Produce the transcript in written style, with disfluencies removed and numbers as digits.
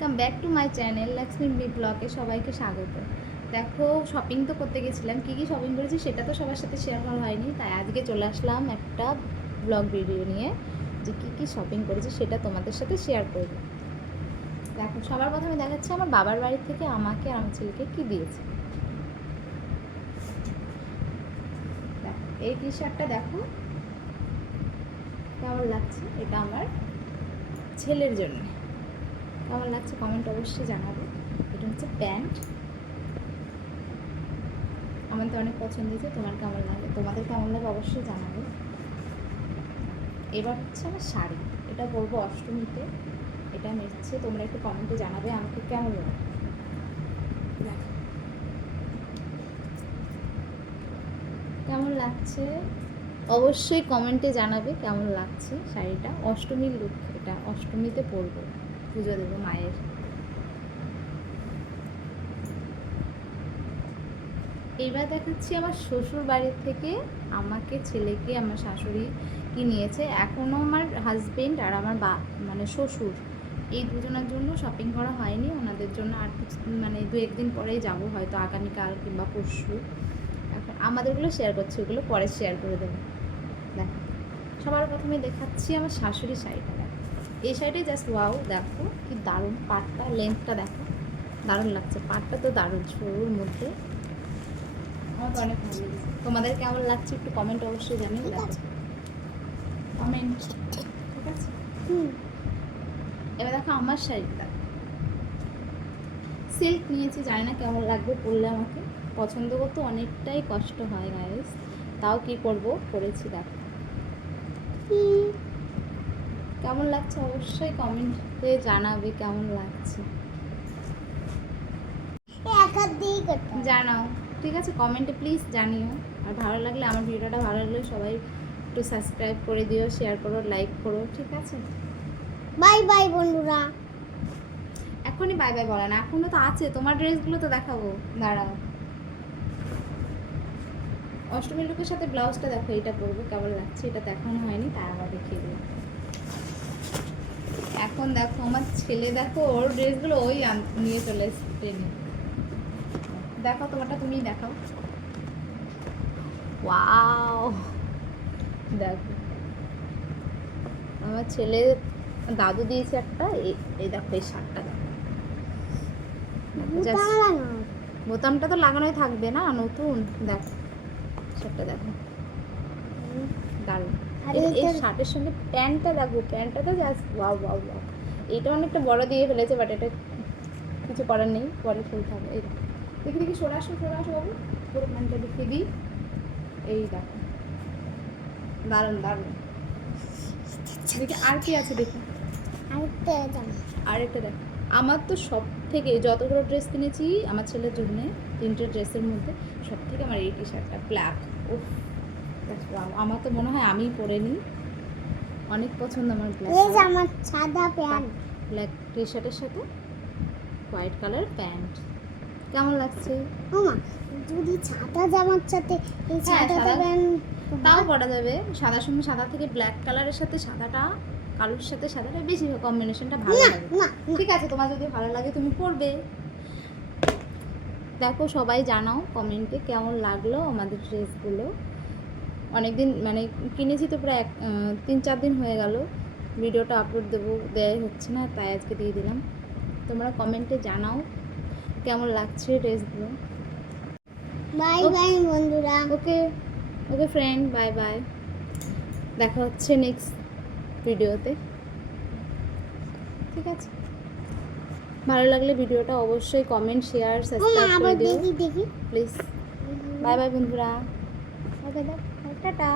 Welcome back to my channel Lakshmi me ব্লগে সবাইকে স্বাগত। দেখো শপিং তো করতে গেছিলাম, কী কী শপিং করেছি সেটা তো সবার সাথে শেয়ার করা হয়নি, তাই আজকে চলে আসলাম একটা ব্লগ ভিডিও নিয়ে যে কী কী শপিং করেছি সেটা তোমাদের সাথে শেয়ার করব। দেখো সবার প্রথমে দেখাচ্ছি আমার বাবার বাড়ি থেকে আমাকে আর আমার ছেলেকে কী দিয়েছে। দেখো এই টি শার্টটা দেখো কেমন লাগছে, এটা আমার ছেলের জন্য। কেমন লাগছে কমেন্ট অবশ্যই জানাবে। এটা হচ্ছে প্যান্ট, আমার তো অনেক পছন্দ হয়েছে, তোমার কেমন লাগে, তোমাদের কেমন লাগে অবশ্যই জানাবে। এবার হচ্ছে আমার শাড়ি, এটা পরবো অষ্টমীতে, এটা নিচ্ছে, তোমরা একটু কমেন্টে জানাবে আমাকে কেমন লাগে। দেখো কেমন লাগছে অবশ্যই কমেন্টে জানাবে কেমন লাগছে শাড়িটা। অষ্টমীর লুক, এটা অষ্টমীতে পরবো, পুজো দেবো মায়ের। এবার দেখাচ্ছি আমার শ্বশুর বাড়ির থেকে আমাকে, ছেলেকে, আমার শাশুড়ি কি নিয়েছে। এখনও আমার হাজবেন্ড আর আমার মানে শ্বশুর এই দুজনের জন্য শপিং করা হয়নি, ওনাদের জন্য আর মানে 2-1 দিন পরেই যাব, হয়তো আগামীকাল কিংবা পরশু। এখন আমাদেরগুলো শেয়ার করছি, ওগুলো পরে শেয়ার করে দেবো। দেখো সবার প্রথমে দেখাচ্ছি আমার শাশুড়ির শাড়িটা। দেখো এই শাড়িটাই জাস্ট ওয়াও, দেখো কি দারুণ, পাটটা লেন্থটা দেখো দারুণ লাগছে, পাটটা তো দারুণ সরুর মধ্যে, আমার তো অনেক ভালো লেগেছে। তোমাদের কেমন লাগছে একটু কমেন্ট অবশ্যই জানিও, কমেন্ট, ঠিক আছে। এবার দেখো আমার শাড়িটা সিল্ক নিয়েছি, জানি না কেমন লাগবে পরলে, আমাকে পছন্দ করতে অনেকটাই কষ্ট হয় গাইস, তাও কি করব করেছি। দেখো কেমন লাগছে অবশ্যই কমেন্টে জানাবে কেমন লাগছে, জানাও, ঠিক আছে, কমেন্টে প্লিজ জানিও। আর ভালো লাগলে, আমার ভিডিওটা ভালো লাগলে সবাই একটু সাবস্ক্রাইব করে দিও, শেয়ার করো, লাইক করো, ঠিক আছে। বাই বাই বন্ধুরা। এখনই বাই বাই বলে না, এখনো তো আছে, তোমার ড্রেসগুলো তো দেখাবো, দাঁড়াও। অষ্টমী লুকের সাথে ব্লাউজটা দেখো, এটা পরবো কেমন লাগছে, এটা দেখানো হয়নি, তাই আবার দেখিয়ে দিই। এখন দেখো আমার ছেলে, দেখো ওর ড্রেসগুলো ওই নিয়ে চলে এসছে ট্রেনে। দেখো তোমারটা তুমিই দেখাও। ওয়াও দেখো আমার ছেলে দাদু দিয়েছে একটা, এই দেখো এই শার্টটা দেখো, বোতামটা তো লাগানোই থাকবে না, নতুন। দেখো শার্টটা দেখো দারুণ। এই শার্টের সঙ্গে প্যান্টটা দেখো, প্যান্টটা তো জাস্ট ওয়াও ওয়াও ওয়াও। এইটা অনেকটা বড় দিয়ে ফেলেছে, বাট এটা কিছু করার নেই, পরে খুলতে হবে। এই দেখি দেখি সরে আসো বাবু, পুরো প্যান্টটা দেখিয়ে দিই। এই দেখো দারুণ দারুণ। দেখি আর কি আছে, দেখি আরেকটা দেখো। আমার তো সব থেকে যতগুলো ড্রেস কিনেছি আমার ছেলের জন্যে, 3টে ড্রেসের মধ্যে সব থেকে আমার এই টি শার্টটা ব্ল্যাক, উফ আমার তো মনে হয় আমিই পরে নিই, অনেক পছন্দ আমার ব্ল্যাক। আমার সাদা প্যান্ট, ব্ল্যাক টি শার্টের সাথে হোয়াইট কালার প্যান্ট, কেমন লাগছে? ওমা যদি সাদা জামার সাথে এই সাদা প্যান্ট তাও পরা যাবে, সাদার সঙ্গে সাদা থেকে ব্ল্যাক কালারের সাথে সাদাটা, কালোর সাথে সাদাটা বেশি কম্বিনেশনটা ভালো লাগে। ঠিক আছে, তোমার যদি ভালো লাগে তুমি পরবে। দেখো সবাই জানাও কমেন্টে কেমন লাগলো আমাদের ড্রেসগুলো। অনেকদিন মানে কিনেছি তো, প্রায় 3-4 দিন হয়ে গেল, ভিডিওটা আপলোড দেওয়াই হচ্ছে না, তাই আজকে দিয়ে দিলাম। তোমরা কমেন্টে জানাও কেমন লাগছে ড্রেসগুলো। বাই বাই বন্ধুরা। ওকে ওকে ফ্রেন্ড, বাই বাই, দেখা হচ্ছে নেক্সট ভিডিওতে, ঠিক আছে। ভালো লাগলে ভিডিওটা অবশ্যই কমেন্ট, শেয়ার, সাবস্ক্রাইব করে দিও প্লিজ। বাই বাই বন্ধুরা, বাই বাই, টাটা।